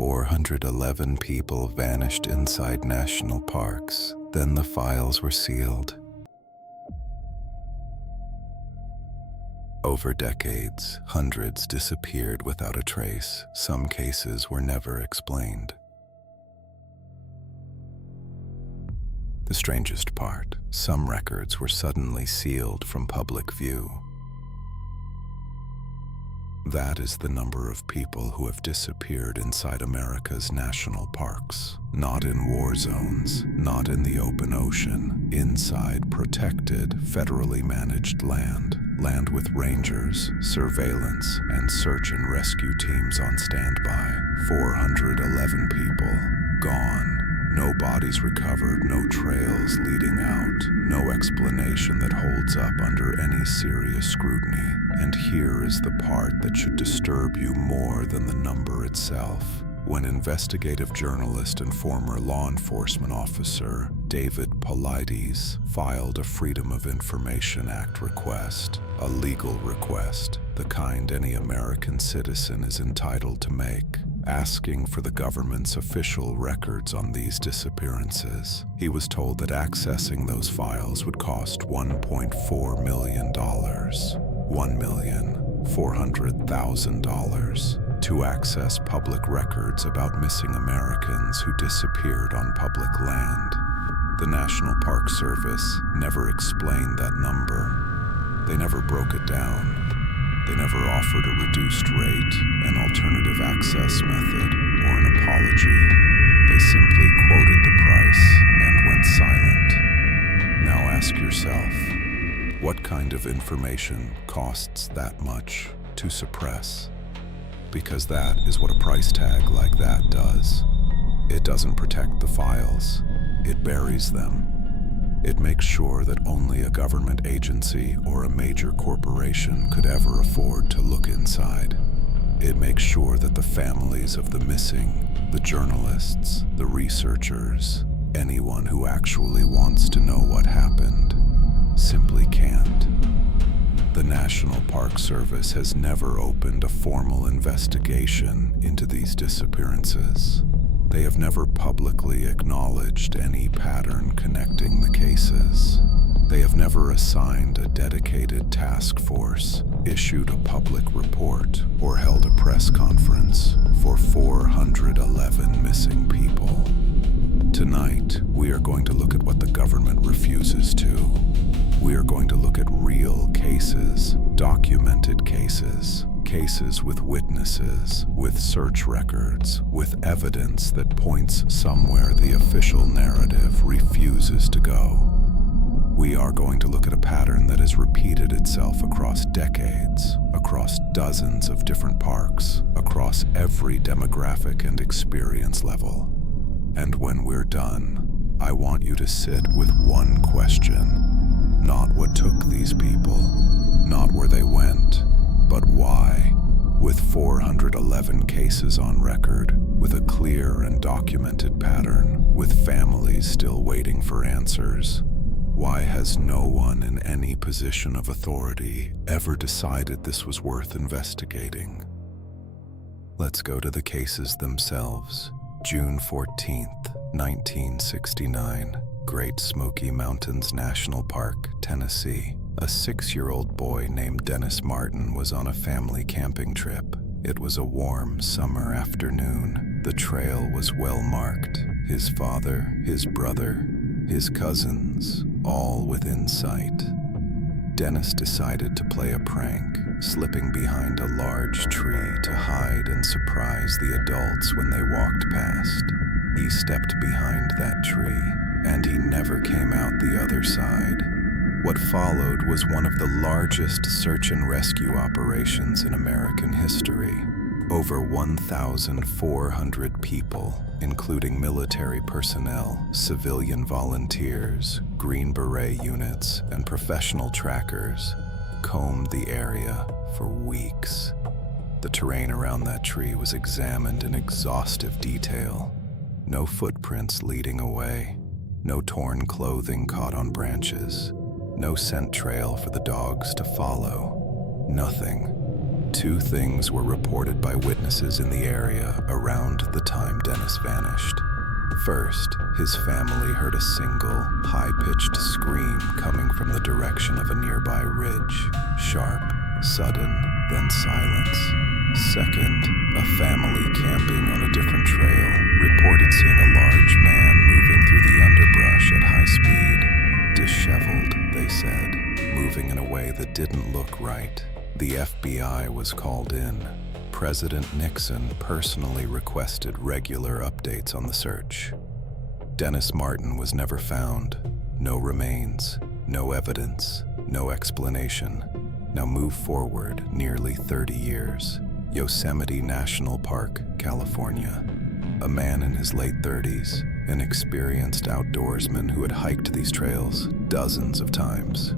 411 people vanished inside national parks. Then the files were sealed. Over decades, hundreds disappeared without a trace. Some cases were never explained. The strangest part, some records were suddenly sealed from public view. That is the number of people who have disappeared inside America's national parks. Not in war zones, not in the open ocean, inside protected, federally managed land. Land with rangers, surveillance, and search and rescue teams on standby. 411 people gone. No bodies recovered, no trails leading out, no explanation that holds up under any serious scrutiny. And here is the part that should disturb you more than the number itself. When investigative journalist and former law enforcement officer David Paulides filed a Freedom of Information Act request, a legal request, the kind any American citizen is entitled to make, asking for the government's official records on these disappearances. He was told that accessing those files would cost $1.4 million, $1,400,000, to access public records about missing Americans who disappeared on public land. The National Park Service never explained that number. They never broke it down. They never offered a reduced rate, an alternative access method, or an apology. They simply quoted the price and went silent. Now ask yourself, what kind of information costs that much to suppress? Because that is what a price tag like that does. It doesn't protect the files. It buries them. It makes sure that only a government agency or a major corporation could ever afford to look inside. It makes sure that the families of the missing, the journalists, the researchers, anyone who actually wants to know what happened, simply can't. The National Park Service has never opened a formal investigation into these disappearances. They have never publicly acknowledged any pattern connecting the cases. They have never assigned a dedicated task force, issued a public report, or held a press conference for 411 missing people. Tonight, we are going to look at what the government refuses to. We are going to look at real cases, documented cases, cases with witnesses, with search records, with evidence that points somewhere the official narrative refuses to go. We are going to look at a pattern that has repeated itself across decades, across dozens of different parks, across every demographic and experience level. And when we're done, I want you to sit with one question. Not what took these people, not where they went, but why? With 411 cases on record, with a clear and documented pattern, with families still waiting for answers, why has no one in any position of authority ever decided this was worth investigating? Let's go to the cases themselves. June 14th, 1969, Great Smoky Mountains National Park, Tennessee. A 6-year-old boy named Dennis Martin was on a family camping trip. It was a warm summer afternoon. The trail was well marked. His father, his brother, his cousins, all within sight. Dennis decided to play a prank, slipping behind a large tree to hide and surprise the adults when they walked past. He stepped behind that tree, and he never came out the other side. What followed was one of the largest search and rescue operations in American history. Over 1,400 people, including military personnel, civilian volunteers, Green Beret units, and professional trackers, combed the area for weeks. The terrain around that tree was examined in exhaustive detail. No footprints leading away, no torn clothing caught on branches, no scent trail for the dogs to follow. Nothing. Two things were reported by witnesses in the area around the time Dennis vanished. First, his family heard a single, high-pitched scream coming from the direction of a nearby ridge. Sharp, sudden, then silence. Second, a family camping on a different trail reported seeing a large man moving through the underbrush at high speed. Disheveled, they said, moving in a way that didn't look right. The FBI was called in. President Nixon personally requested regular updates on the search. Dennis Martin was never found. No remains, no evidence, no explanation. Now move forward nearly 30 years. Yosemite National Park, California. A man in his late 30s, an experienced outdoorsman who had hiked these trails dozens of times,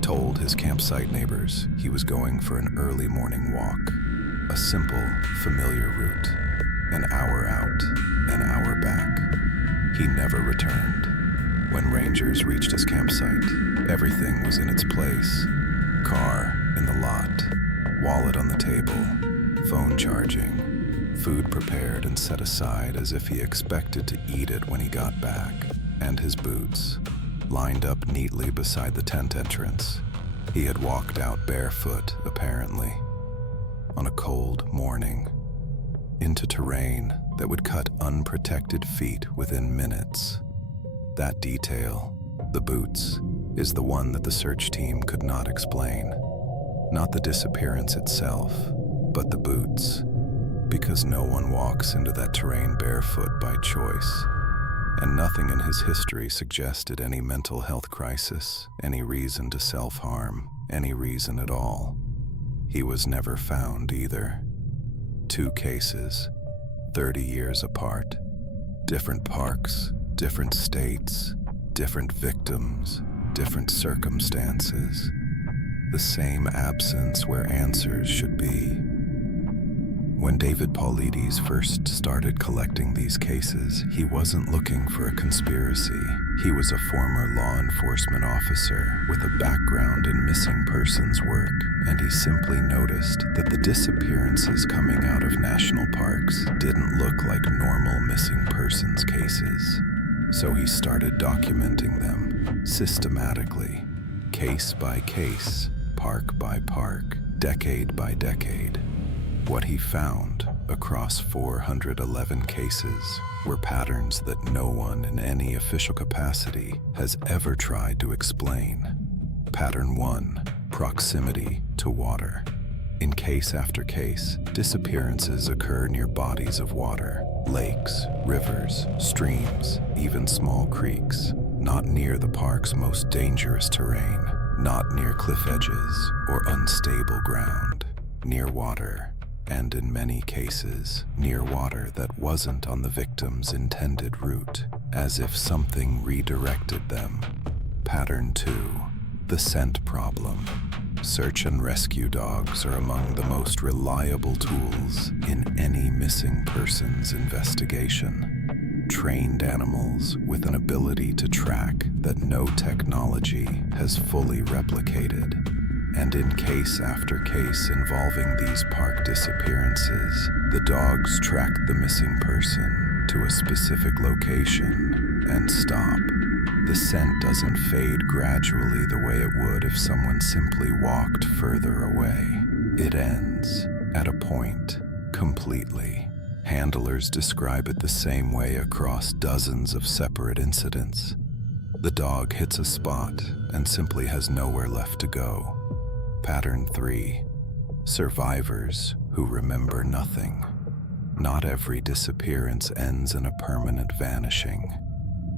told his campsite neighbors he was going for an early morning walk. A simple, familiar route. An hour out, an hour back. He never returned. When rangers reached his campsite, everything was in its place. Car in the lot, wallet on the table, phone charging, food prepared and set aside as if he expected to eat it when he got back, and his boots, lined up neatly beside the tent entrance. He had walked out barefoot, apparently, on a cold morning, into terrain that would cut unprotected feet within minutes. That detail, the boots, is the one that the search team could not explain. Not the disappearance itself, but the boots, because no one walks into that terrain barefoot by choice. And nothing in his history suggested any mental health crisis, any reason to self-harm, any reason at all. He was never found either. 2 cases, 30 years apart. Different parks, different states, different victims, different circumstances. The same absence where answers should be. When David Paulides first started collecting these cases, he wasn't looking for a conspiracy. He was a former law enforcement officer with a background in missing persons work, and he simply noticed that the disappearances coming out of national parks didn't look like normal missing persons cases. So he started documenting them systematically, case by case, park by park, decade by decade. What he found across 411 cases were patterns that no one in any official capacity has ever tried to explain. Pattern 1, proximity to water. In case after case, disappearances occur near bodies of water, lakes, rivers, streams, even small creeks, not near the park's most dangerous terrain, not near cliff edges or unstable ground, near water. And in many cases, near water that wasn't on the victim's intended route, as if something redirected them. Pattern 2, the scent problem. Search and rescue dogs are among the most reliable tools in any missing persons investigation. Trained animals with an ability to track that no technology has fully replicated. And in case after case involving these park disappearances, the dogs track the missing person to a specific location and stop. The scent doesn't fade gradually the way it would if someone simply walked further away. It ends at a point, completely. Handlers describe it the same way across dozens of separate incidents. The dog hits a spot and simply has nowhere left to go. Pattern 3, survivors who remember nothing. Not every disappearance ends in a permanent vanishing.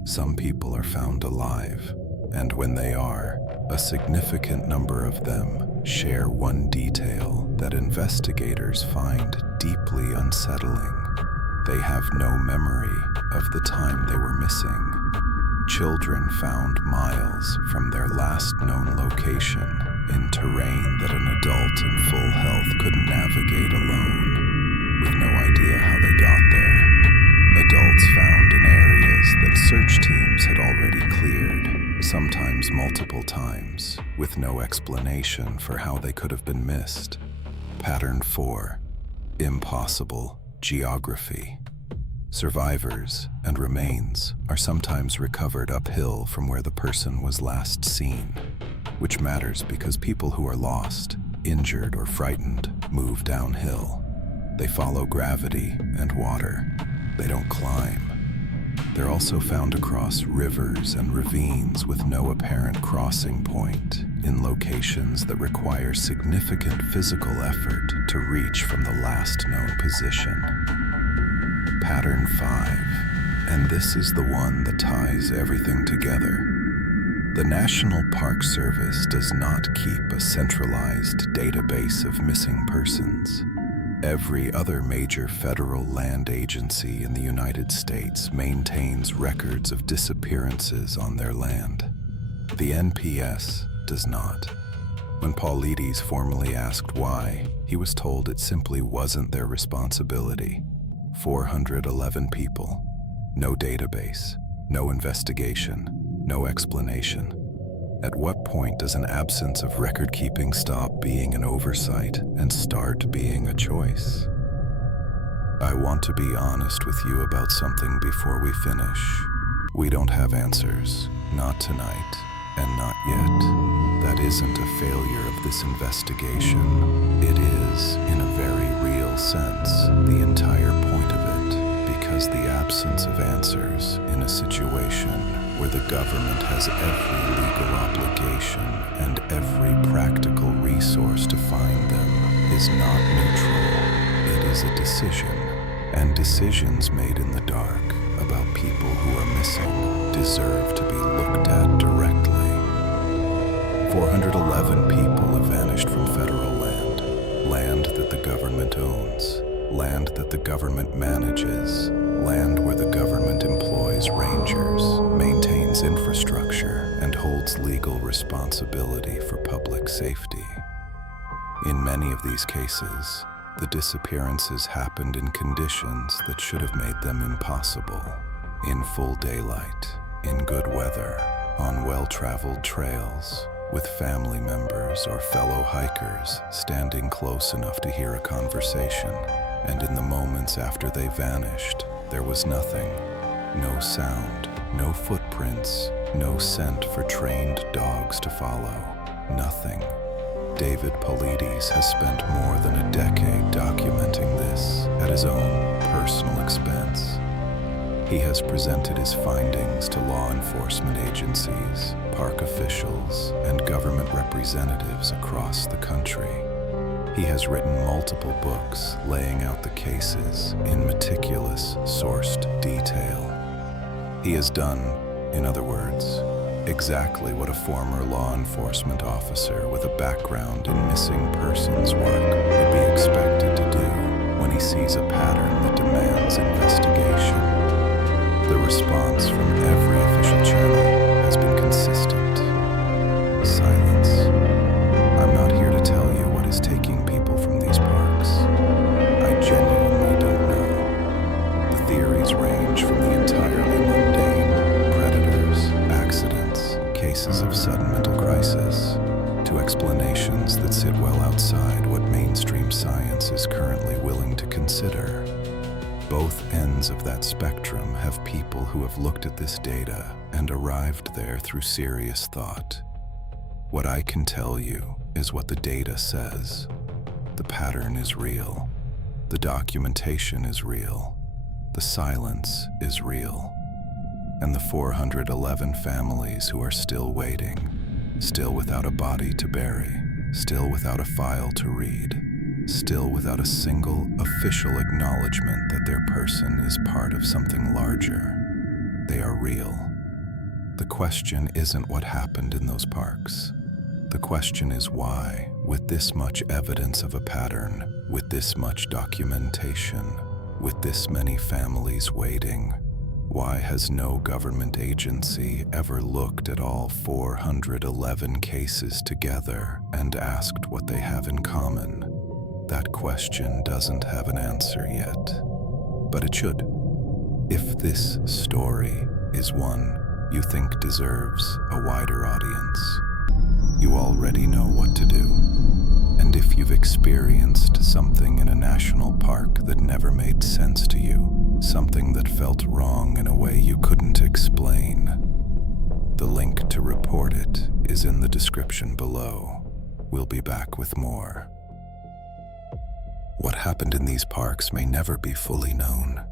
Some people are found alive, and when they are, a significant number of them share one detail that investigators find deeply unsettling. They have no memory of the time they were missing. Children found miles from their last known location in terrain that an adult in full health couldn't navigate alone, with no idea how they got there. Adults found in areas that search teams had already cleared, sometimes multiple times, with no explanation for how they could have been missed. Pattern 4. Impossible geography. Survivors and remains are sometimes recovered uphill from where the person was last seen, which matters because people who are lost, injured, or frightened move downhill. They follow gravity and water. They don't climb. They're also found across rivers and ravines with no apparent crossing point, in locations that require significant physical effort to reach from the last known position. Pattern 5, and this is the one that ties everything together. The National Park Service does not keep a centralized database of missing persons. Every other major federal land agency in the United States maintains records of disappearances on their land. The NPS does not. When Paulides formally asked why, he was told it simply wasn't their responsibility. 411 people. No database, no investigation, no explanation. At what point does an absence of record-keeping stop being an oversight and start being a choice? I want to be honest with you about something before we finish. We don't have answers, not tonight, and not yet. That isn't a failure of this investigation. It is, in a very real sense, the entire point of it, because the absence of answers in a situation where the government has every legal obligation and every practical resource to find them is not neutral. It is a decision, and decisions made in the dark about people who are missing deserve to be looked at directly. 411 people have vanished from federal land, land that the government owns, land that the government manages, land where the government employs rangers, maintains infrastructure, and holds legal responsibility for public safety. In many of these cases, the disappearances happened in conditions that should have made them impossible. In full daylight, in good weather, on well-traveled trails, with family members or fellow hikers standing close enough to hear a conversation, and in the moments after they vanished, there was nothing. No sound, no footprints, no scent for trained dogs to follow. Nothing. David Paulides has spent more than a decade documenting this at his own personal expense. He has presented his findings to law enforcement agencies, park officials, and government representatives across the country. He has written multiple books laying out the cases in meticulous, sourced detail. He has done, in other words, exactly what a former law enforcement officer with a background in missing persons work would be expected to do when he sees a pattern that demands investigation. The response from every official channel has been consistent. Silence. I'm not here to tell you what is taking people from these parks. I genuinely don't know. The theories range from the entirely mundane, predators, accidents, cases of sudden mental crisis, to explanations that sit well outside what mainstream science is currently willing to consider. Both ends of that spectrum have people who have looked at this data and arrived there through serious thought. What I can tell you is what the data says. The pattern is real. The documentation is real. The silence is real. And the 411 families who are still waiting, still without a body to bury, still without a file to read, still without a single official acknowledgement that their person is part of something larger. They are real. The question isn't what happened in those parks. The question is why, with this much evidence of a pattern, with this much documentation, with this many families waiting, why has no government agency ever looked at all 411 cases together and asked what they have in common? That question doesn't have an answer yet, but it should. If this story is one you think deserves a wider audience, you already know what to do. And if you've experienced something in a national park that never made sense to you, something that felt wrong in a way you couldn't explain, the link to report it is in the description below. We'll be back with more. What happened in these parks may never be fully known.